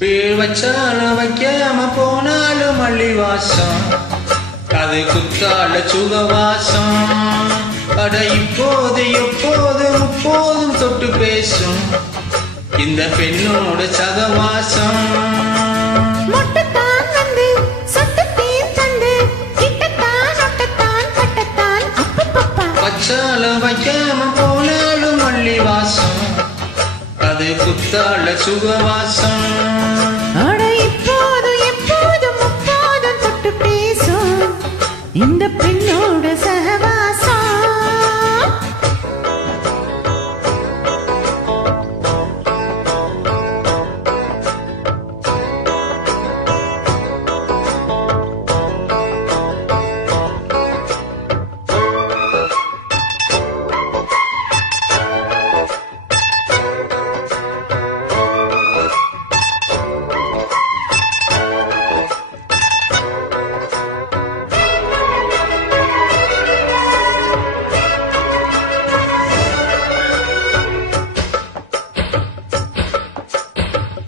பேர் வச்சாலும் வைக்காம போனாலும் மல்லிவாசம், அது குத்தால சுகவாசம். அட இப்போது எப்போது முப்போதும் தொட்டு பேசும் இந்த பெண்ணோட சகவாசம். வச்சாலும் வைக்காம போனாலும் மல்லிவாசம், அது குத்தால சுகவாசம். இந்த பெண்ணோட சகவாசம்.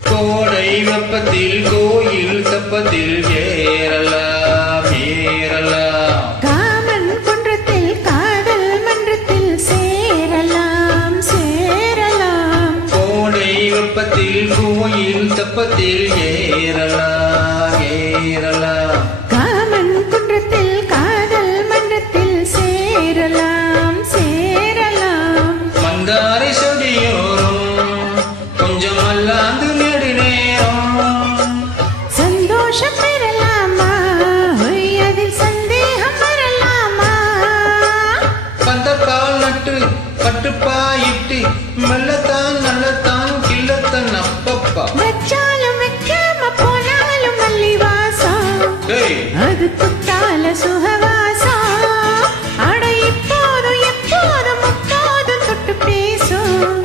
கோடை வெப்பத்தில் கோயில் தப்பத்தில் ஏறலாம் ஏறலாம். காமன் குன்றத்தில் காதல் மன்றத்தில் சேரலாம் சேரலாம். கோடை வெப்பத்தில் கோயில் தப்பத்தில் ஏறலாம் ஏறலாம். காமன் குன்றத்தில் காதல் மன்றத்தில் சேரலாம் சேரலாம். மந்தாரை செடியோரும் கொஞ்சம் அல்லாந்து சந்தோஷம் பெறலாமா, அதில் சந்தேகம் வரலாமா? பந்தக்கால் நட்டு பட்டுப்பாயிட்டு மெல்லத்தான் நல்லத்தான் கிள்ளத்தான் அப்பப்பா. வச்சாலும் வைக்காம போனாலும் மல்லிவாசம், அது குத்தால சுகவாசம். அட இப்போதும் எப்போதும் முப்போதும் தொட்டு பேசும்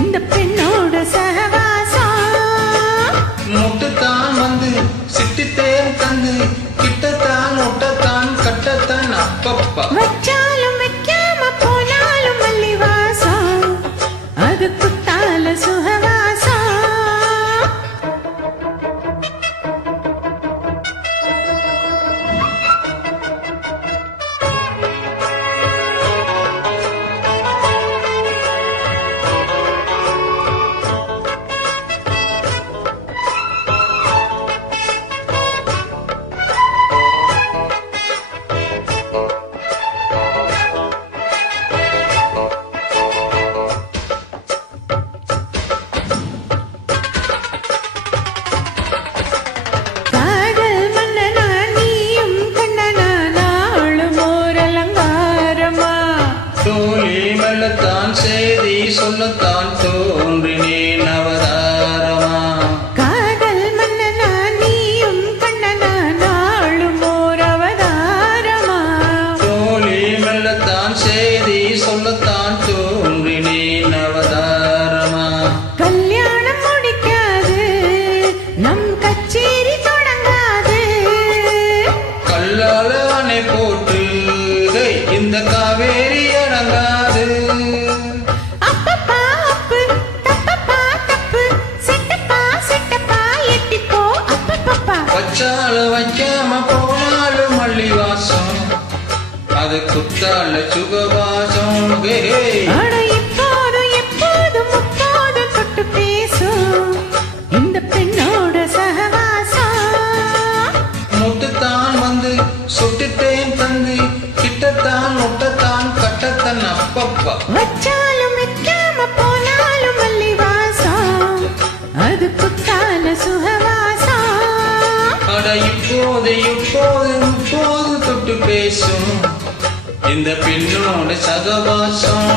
இந்த பெண்ணோட சகவாசம். முட்டுத்தான் வந்து சிட்டித்தேன் தந்து கிட்டத்தான் ஒட்டத்தான் கட்டத்தான் அப்பப்பா. வச்சாலும் வைக்காம போனாலும் மல்லிவாசம், அது குத்தால சுகவாசம். மெல்லத்தான் செய்தி சொல்லத்தான் தோன்றினேன் அவதாரமா. காதல் மன்னனா நீயும் கண்ணனா நாளும் ஓர் அவதாரமா. தோழி மெல்லத்தான் செய்தி சொல்லத்தான் தோன்றினேன் அவதாரமா. கல்யாணம் முடிக்காது நம் கச்சேரி தொடங்காது. கல்லால அணை போட்டு இந்த காவேரி அடங்காது. அப்பப்பா அப்பு தப்பப்பா தப்பு சிட்டப்பா சிட்டப்பா எட்டிப்போ அப்பப்பா. வச்சால வைக்காம போனாலும் மல்லிவாசம், அது குத்தால சுகவாசம். அட இப்போதும் எப்போதும் முப்போதும் தொட்டு பேசும் இந்த பெண்ணோட சகவாசம். முட்டுத்தான் வந்து சுட்டுத்தேன் தந்து கிட்டத்தான் ஒட்டத்தான் கட்டத்தான் அப்பப்பா. வச்சாலும் வைக்காம போனாலும் மல்லிவாசம், அது குத்தால சுகவாசம். அட இப்போது இப்போது இப்போது தொட்டு பேசும் இந்த பெண்ணோட சகவாசம்.